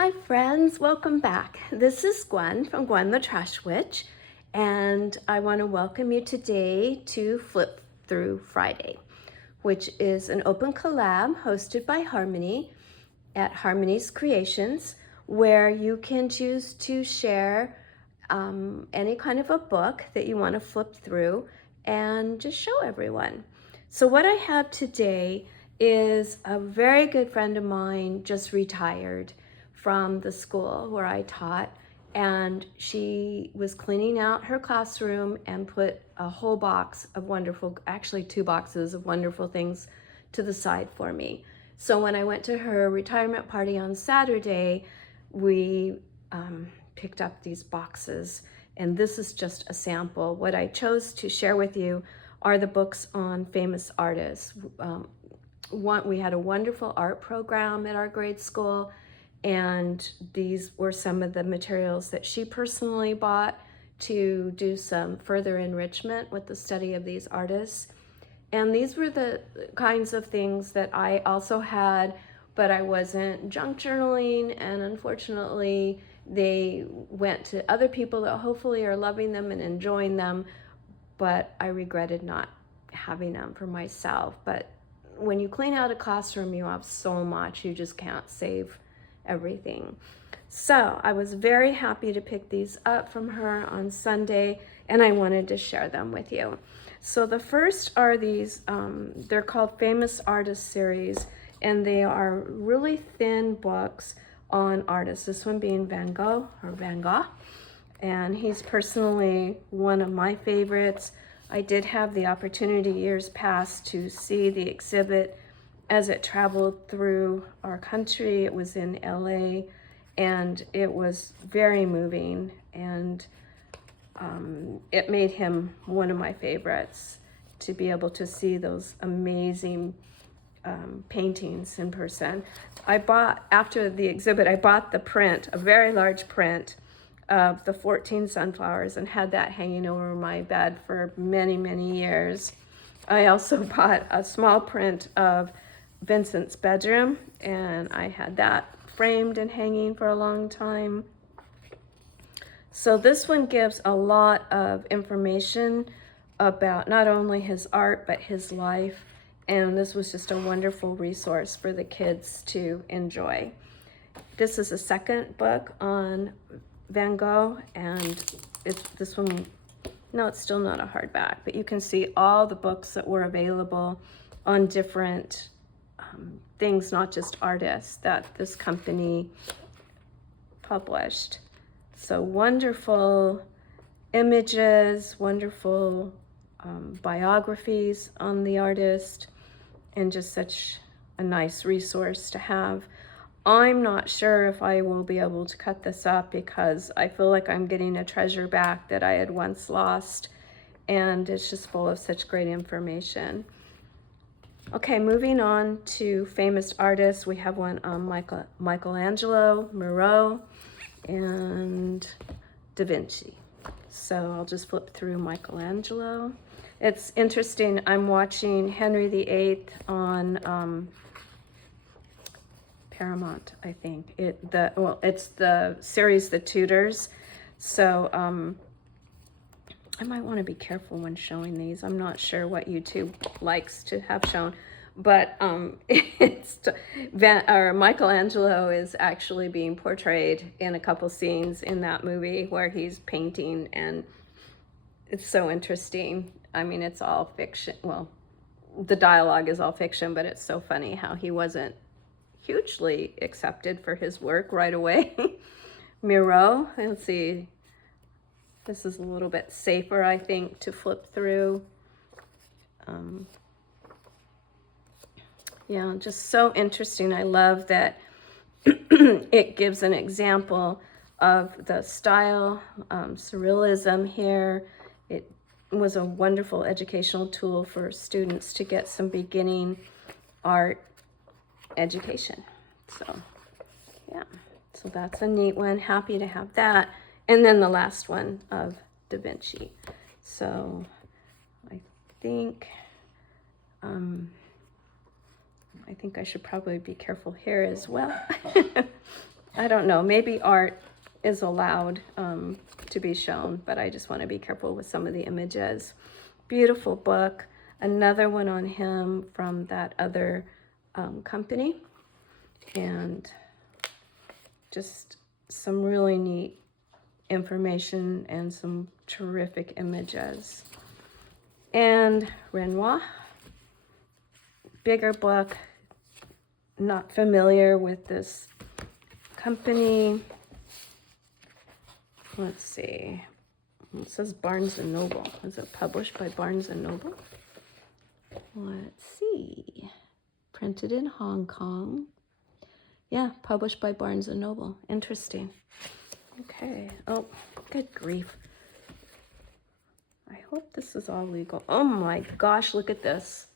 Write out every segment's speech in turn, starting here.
Hi friends, welcome back. This is Gwen from Gwen the Trash Witch, and I want to welcome you today to Flip Through Friday, which is an open collab hosted by Harmony at Harmony's Creations, where you can choose to share any kind of a book that you want to flip through and just show everyone. So what I have today is a very good friend of mine just retired from the school where I taught, and she was cleaning out her classroom and put a whole box of wonderful, actually 2 boxes of wonderful things to the side for me. So when I went to her retirement party on Saturday, we picked up these boxes, and this is just a sample. What I chose to share with you are the books on famous artists. We had a wonderful art program at our grade school, and these were some of the materials that she personally bought to do some further enrichment with the study of these artists. And these were the kinds of things that I also had, but I wasn't junk journaling, and unfortunately they went to other people that hopefully are loving them and enjoying them, but I regretted not having them for myself. But when you clean out a classroom, you have so much, you just can't save everything. So I was very happy to pick these up from her on Sunday, and I wanted to share them with you. So the first are these, they're called Famous Artists series, and they are really thin books on artists. This one being Van Gogh, and he's personally one of my favorites. I did have the opportunity years past to see the exhibit as it traveled through our country. It was in LA, and it was very moving, and it made him one of my favorites, to be able to see those amazing paintings in person. After the exhibit, I bought the print, a very large print of the 14 sunflowers, and had that hanging over my bed for many, many years. I also bought a small print of Vincent's bedroom, and I had that framed and hanging for a long time. So this one gives a lot of information about not only his art, but his life. And this was just a wonderful resource for the kids to enjoy. This is a second book on Van Gogh, and this one, no, it's still not a hardback, but you can see all the books that were available on different things, not just artists, that this company published. So wonderful images, wonderful biographies on the artist, and just such a nice resource to have. I'm not sure if I will be able to cut this up, because I feel like I'm getting a treasure back that I had once lost, and it's just full of such great information. Okay, moving on to famous artists. We have one on Michelangelo, Miro, and Da Vinci. So I'll just flip through Michelangelo. It's interesting, I'm watching Henry VIII on Paramount, I think. It's the series The Tudors. So I might want to be careful when showing these. I'm not sure what YouTube likes to have shown, but Michelangelo is actually being portrayed in a couple scenes in that movie where he's painting, and it's so interesting. I mean, it's all fiction. Well, the dialogue is all fiction, but it's so funny how he wasn't hugely accepted for his work right away. Miro, let's see. This is a little bit safer, I think, to flip through. Yeah, just so interesting. I love that it gives an example of the style, surrealism here. It was a wonderful educational tool for students to get some beginning art education. So, yeah, so that's a neat one. Happy to have that. And then the last one of Da Vinci. So I think I should probably be careful here as well. I don't know, maybe art is allowed to be shown, but I just want to be careful with some of the images. Beautiful book. Another one on him from that other company. And just some really neat information and some terrific images. And Renoir, bigger book, not familiar with this company. Let's see, it says Barnes & Noble. Is it published by Barnes & Noble? Let's see, printed in Hong Kong. Yeah, published by Barnes & Noble. Interesting. Okay, oh, good grief. I hope this is all legal. Oh my gosh, look at this.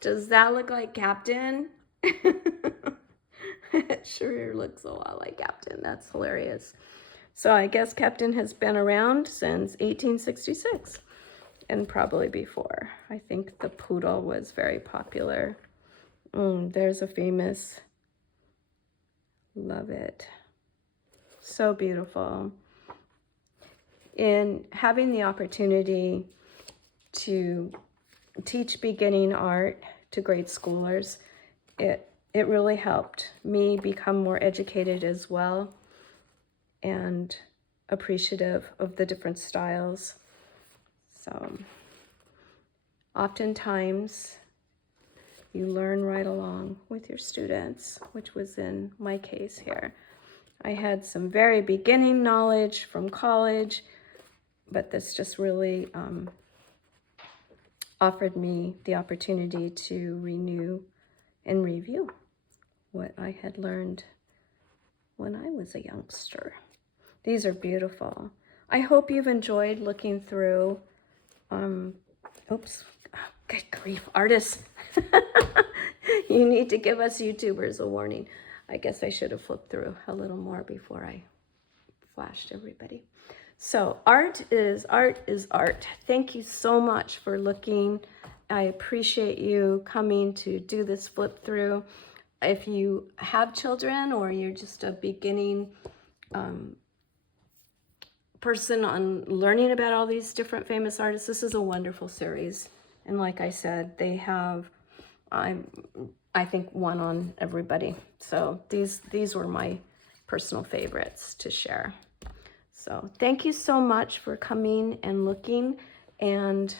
Does that look like Captain? It sure looks a lot like Captain. That's hilarious. So I guess Captain has been around since 1866 and probably before. I think the poodle was very popular. There's a famous, love it. So beautiful. In having the opportunity to teach beginning art to grade schoolers, it really helped me become more educated as well and appreciative of the different styles. So oftentimes you learn right along with your students, which was in my case here. I had some very beginning knowledge from college, but this just really offered me the opportunity to renew and review what I had learned when I was a youngster. These are beautiful. I hope you've enjoyed looking through, oops, oh, good grief, artists. You need to give us YouTubers a warning. I guess I should have flipped through a little more before I flashed everybody. So art is art. Thank you so much for looking. I appreciate you coming to do this flip through. If you have children or you're just a beginning person on learning about all these different famous artists, this is a wonderful series. And like I said, they have, I think, one on everybody. So these were my personal favorites to share. So thank you so much for coming and looking. And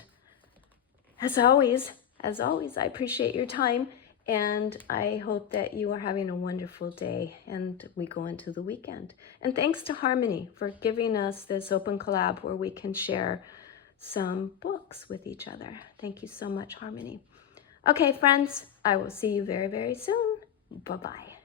as always, I appreciate your time. And I hope that you are having a wonderful day and we go into the weekend. And thanks to Harmony for giving us this open collab where we can share some books with each other. Thank you so much, Harmony. Okay, friends, I will see you very, very soon. Bye-bye.